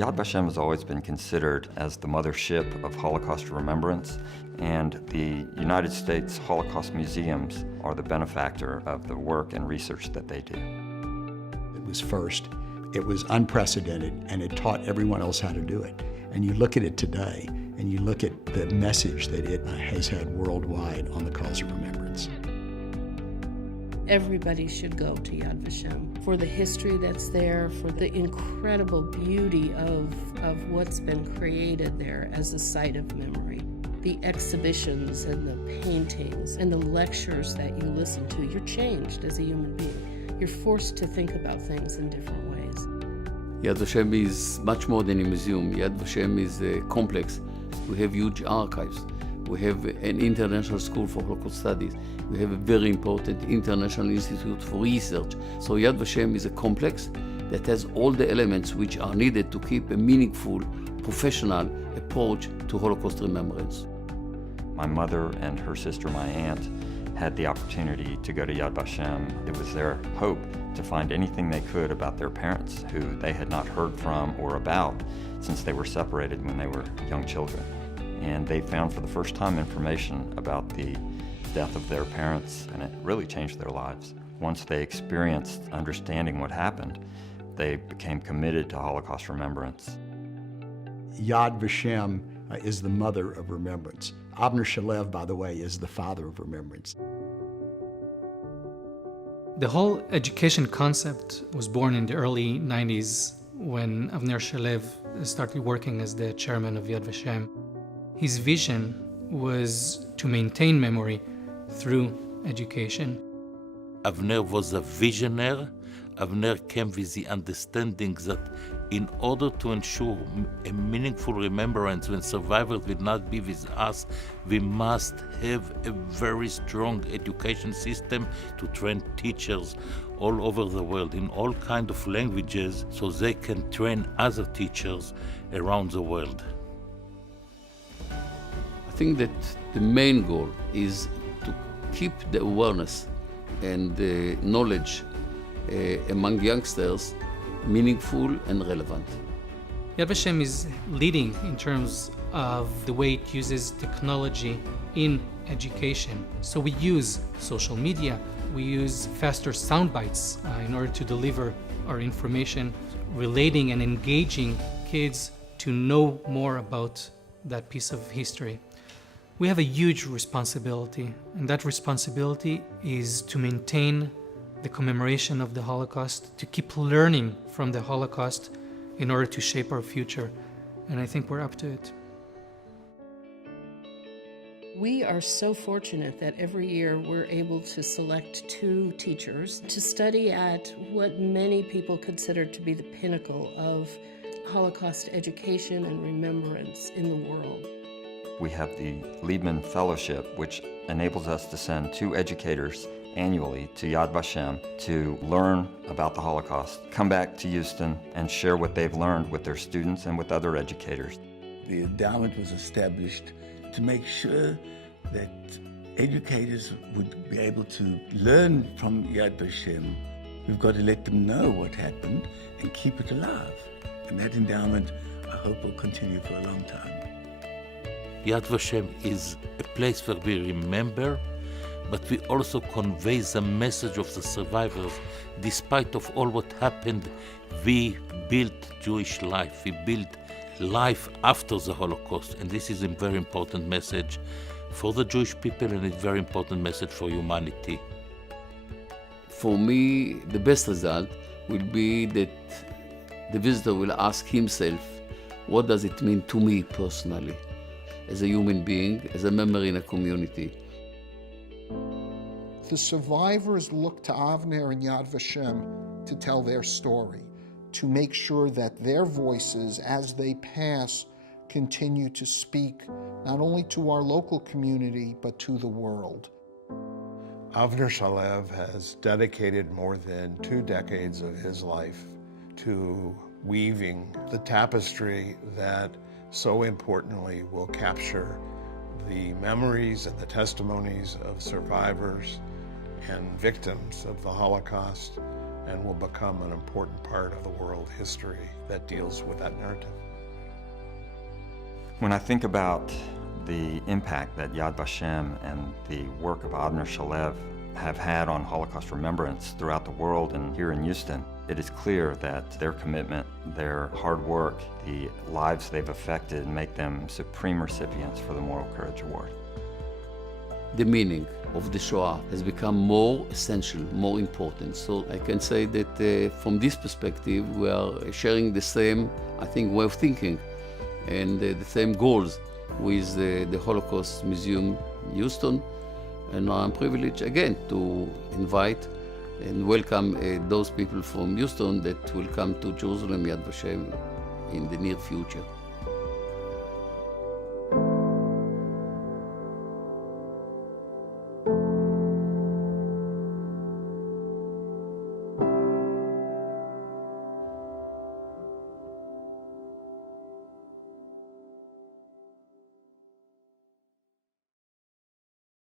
Yad Vashem has always been considered as the mothership of Holocaust remembrance, and the United States Holocaust Museums are the benefactor of the work and research that they do. It was first, it was unprecedented, and it taught everyone else how to do it. And you look at it today, and you look at the message that it has had worldwide on the cause of remembrance. Everybody should go to Yad Vashem for the history that's there, for the incredible beauty of what's been created there as a site of memory. The exhibitions and the paintings and the lectures that you listen to, you're changed as a human being. You're forced to think about things in different ways. Yad Vashem is much more than a museum. Yad Vashem is a complex. We have huge archives. We have an international school for Holocaust studies. We have a very important international institute for research. So Yad Vashem is a complex that has all the elements which are needed to keep a meaningful, professional approach to Holocaust remembrance. My mother and her sister, my aunt, had the opportunity to go to Yad Vashem. It was their hope to find anything they could about their parents, who they had not heard from or about since they were separated when they were young children. And they found for the first time information about the death of their parents, and it really changed their lives. Once they experienced understanding what happened, they became committed to Holocaust remembrance. Yad Vashem is the mother of remembrance. Avner Shalev, by the way, is the father of remembrance. The whole education concept was born in the early 90s when Avner Shalev started working as the chairman of Yad Vashem. His vision was to maintain memory through education. Avner was a visionary. Avner came with the understanding that in order to ensure a meaningful remembrance when survivors will not be with us, we must have a very strong education system to train teachers all over the world in all kinds of languages so they can train other teachers around the world. I think that the main goal is to keep the awareness and the knowledge among youngsters meaningful and relevant. Yad Vashem is leading in terms of the way it uses technology in education. So we use social media, we use faster sound bites in order to deliver our information, relating and engaging kids to know more about that piece of history. We have a huge responsibility, and that responsibility is to maintain the commemoration of the Holocaust, to keep learning from the Holocaust in order to shape our future. And I think we're up to it. We are so fortunate that every year we're able to select 2 teachers to study at what many people consider to be the pinnacle of Holocaust education and remembrance in the world. We have the Lyndon Fellowship, which enables us to send 2 educators annually to Yad Vashem to learn about the Holocaust, come back to Houston and share what they've learned with their students and with other educators. The endowment was established to make sure that educators would be able to learn from Yad Vashem. We've got to let them know what happened and keep it alive. And that endowment, I hope, will continue for a long time. Yad Vashem is a place where we remember, but we also convey the message of the survivors. Despite of all what happened, we built Jewish life. We built life after the Holocaust. And this is a very important message for the Jewish people, and a very important message for humanity. For me, the best result will be that the visitor will ask himself, what does it mean to me personally, as a human being, as a member in a community? The survivors look to Avner and Yad Vashem to tell their story, to make sure that their voices, as they pass, continue to speak not only to our local community, but to the world. Avner Shalev has dedicated more than 2 decades of his life to weaving the tapestry that so importantly will capture the memories and the testimonies of survivors and victims of the Holocaust, and will become an important part of the world history that deals with that narrative. When I think about the impact that Yad Vashem and the work of Avner Shalev have had on Holocaust remembrance throughout the world and here in Houston, it is clear that their commitment, their hard work, the lives they've affected make them supreme recipients for the Moral Courage Award. The meaning of the Shoah has become more essential, more important. So I can say that from this perspective, we are sharing the same, I think, way of thinking and the same goals with the Holocaust Museum in Houston. And I'm privileged again to invite and welcome those people from Houston that will come to Jerusalem Yad Vashem in the near future.